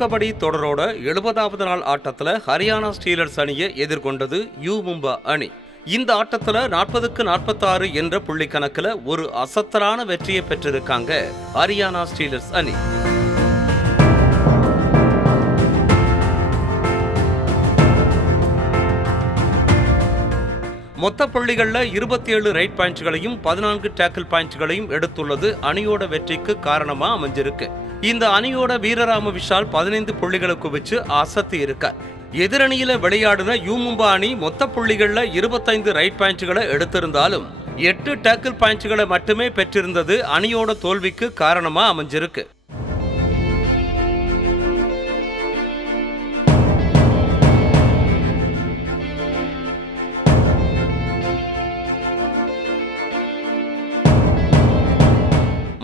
கபடி தொடரோட 70வது நாள் ஆட்டத்துல ஹரியானா ஸ்டீலர்ஸ் அணியை எதிர்கொண்டது யூ மும்பா அணி. இந்த ஆட்டத்துல 40க்கு 46 என்ற புள்ளி கணக்குல ஒரு அசத்தலான வெற்றியை பெற்றிருக்காங்க ஹரியானா ஸ்டீலர்ஸ் அணி. மொத்த புள்ளிகள்ல 27 ரைட் பாயிண்ட்களையும் 14 டேக்கிள் பாயிண்ட்களையும் எடுத்துள்ளது அணியோட வெற்றிக்கு காரணமா அமைஞ்சிருக்கு. இந்த அணியோட வீரராம விஷால் 15 புள்ளிகளை குவிச்சு அசத்தி இருக்கார். எதிரணியில விளையாடின யூ மும்பா அணி மொத்த புள்ளிகள்ல 25 ரைட் பாயிண்ட்களை எடுத்திருந்தாலும் 8 டேக்கிள் பாயிண்ட்களை மட்டுமே பெற்றிருந்தது அணியோட தோல்விக்கு காரணமா அமைஞ்சிருக்கு.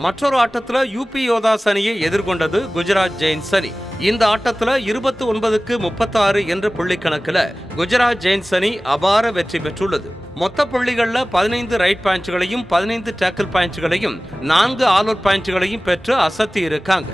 மற்றொரு ஆட்டத்துல யூபி யோதாஸ் அணியை எதிர்கொண்டது குஜராத் ஜெயின்ஸ் அணி. இந்த ஆட்டத்துல 29க்கு 36 என்ற புள்ளி கணக்குல குஜராத் ஜெயின்ஸ் அணி அபார வெற்றி பெற்றுள்ளது. மொத்த புள்ளிகள்ல 15 ரைட் பாயிண்ட்களையும் 15 டேக்கிள் பாயிண்ட்களையும் 4 ஆல் அவுட் பாயிண்ட்களையும் பெற்று அசத்தி இருக்காங்க.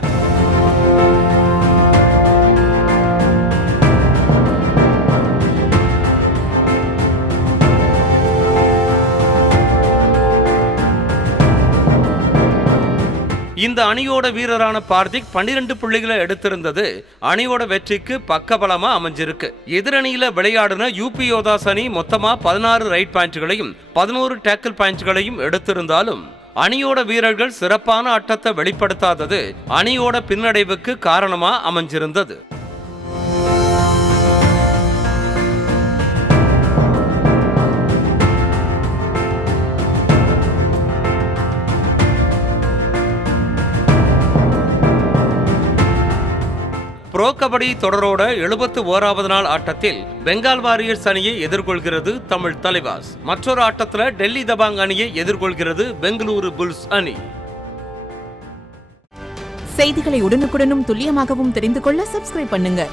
இந்த அணியோட வீரரான பார்த்திக் 12 புள்ளிகளை எடுத்திருந்தது அணியோட வெற்றிக்கு பக்கபலமா அமைஞ்சிருக்கு. எதிரணியில விளையாடின யூபி யோதாஸ் அணி மொத்தமா 16 ரைட் பாயிண்ட்களையும் 11 டேக்கிள் பாயிண்ட்களையும் எடுத்திருந்தாலும் அணியோட வீரர்கள் சிறப்பான ஆட்டத்தை வெளிப்படுத்தாதது அணியோட பின்னடைவுக்கு காரணமா அமைஞ்சிருந்தது. ப்ரோ கபடி தொடரோட 71வது நாள் ஆட்டத்தில் பெங்கால் வாரியர்ஸ் அணியை எதிர்கொள்கிறது தமிழ் தலைவாஸ். மற்றொரு ஆட்டத்தில் டெல்லி தபாங் அணியை எதிர்கொள்கிறது பெங்களூரு புல்ஸ் அணி. செய்திகளை உடனுக்குடனும் துல்லியமாகவும் தெரிந்து கொள்ள சப்ஸ்கிரைப் பண்ணுங்க.